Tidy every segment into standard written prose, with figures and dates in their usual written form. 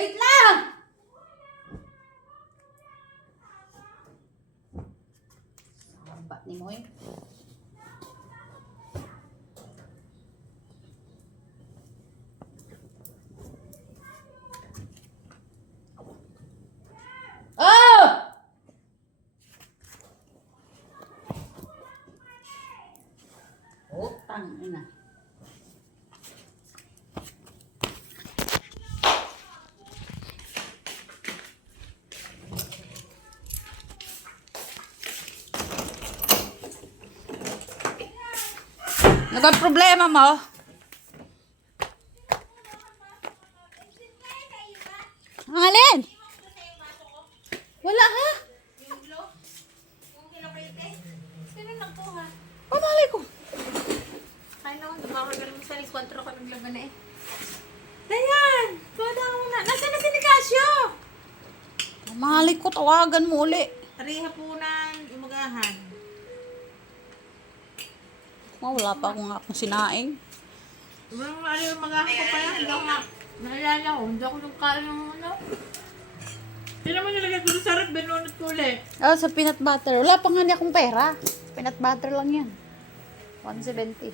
Wait lang! Sabat ni Moy. Oh! Utang ina. Nagka-problema mo? Ang alin? Wala ha? Sino nagkuha? Pamali ko. Ay no, dumawagaling mo sa alis 4 ka naglaban na eh. Dayan! Kuha mo na. Nasaan na si Nicasio? Pamali ko, tawagan mo uli. Ariha po ng imagahan. Oh, wala pa akong sinaing. Walang ariha imagahan ko pa yan. Hindi ako nga. Naalala ko. Hindi ako nagkain ng ano. Sino mo nilagay ko sa sarap? Binunod ko ulit. Oh, sa peanut butter. Wala pa nga niya akong pera. Peanut butter lang yan. 170.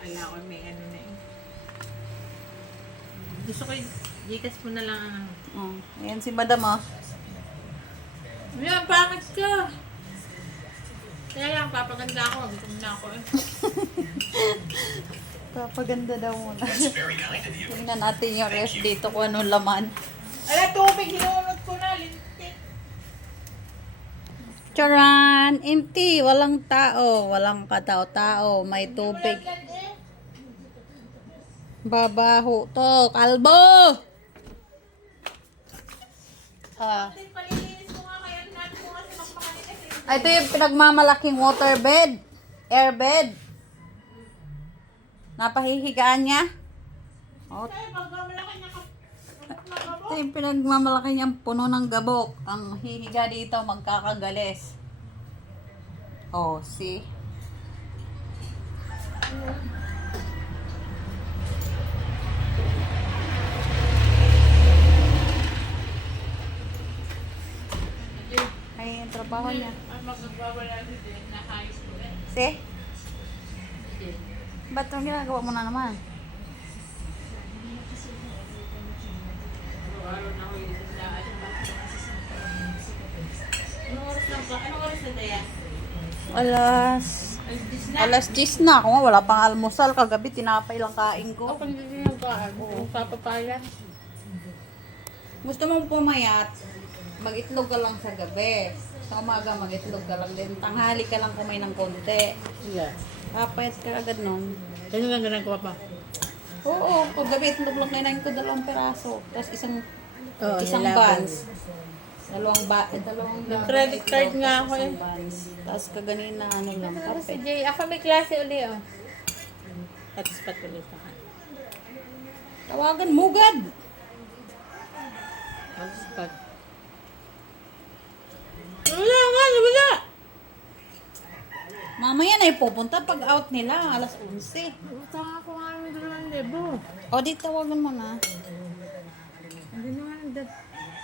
Wala ko may ano na eh. Gusto ko yung Gcash mo na lang ang... Oh, ayan si madam oh. Yan, pangit ka! Kaya lang, papaganda ako. Gutom na ako eh. Papaganda daw muna. Tingnan natin yung ref dito kung anong laman. Ala, tubig! Hinunod ko na. Lintik. Charan! Empty! Walang tao. Walang katao-tao. May tubig. Babaho to. Kalbo! Ah. Palilinis ko nga kaya natin ko kasi magpakalinis eh. Ito yung pinagmamalaking water bed. Air bed. Napahihigaan niya. Oh, Kaya pagkamalaki niya ka... ito yung pinagmamalaki niyang puno ng gabok. Ang hihiga dito magkakagalis. Oh, see? Ay, yung trabaho niya. Ang magagawala din na high school eh. See? Ba't yung ginagawa mo na naman? Araw-araw na ako yung isang Anong oras lang ba? Anong oras na tayo? Alas... Ay, dis na. Alas 10 na. Ako nga, wala pang almusal. Kagabi, tinapay lang kain ko. Ako hindi din nagkaan. Oo. Papapayan. Gusto mong pumayat, mag-itlog ka lang sa gabi. Sa umaga, mag-itlog ka lang din. Tanghali ka lang kumain ng konti. Yeah. Papayat ka agad nun. Kaya nga ginagawa pa? Oo, pag gabi itlog lang kinain ko 2 peraso. Tapos isang lalaban. buns. Dalawang Nag-credit card itlog, nga tapos ako eh. isang buns. Tapos kaganin na ano lang, Ano si kape. Jay? Ako may klase uli oh. Hotspot ulit ako. Tawagan mo, God! Hotspot. Wala nga, wala! Mamaya na pupunta pag out nila, alas 11. Utang ako nga ng 2,000. O, di tawagan mo na. Hindi naman nagdat.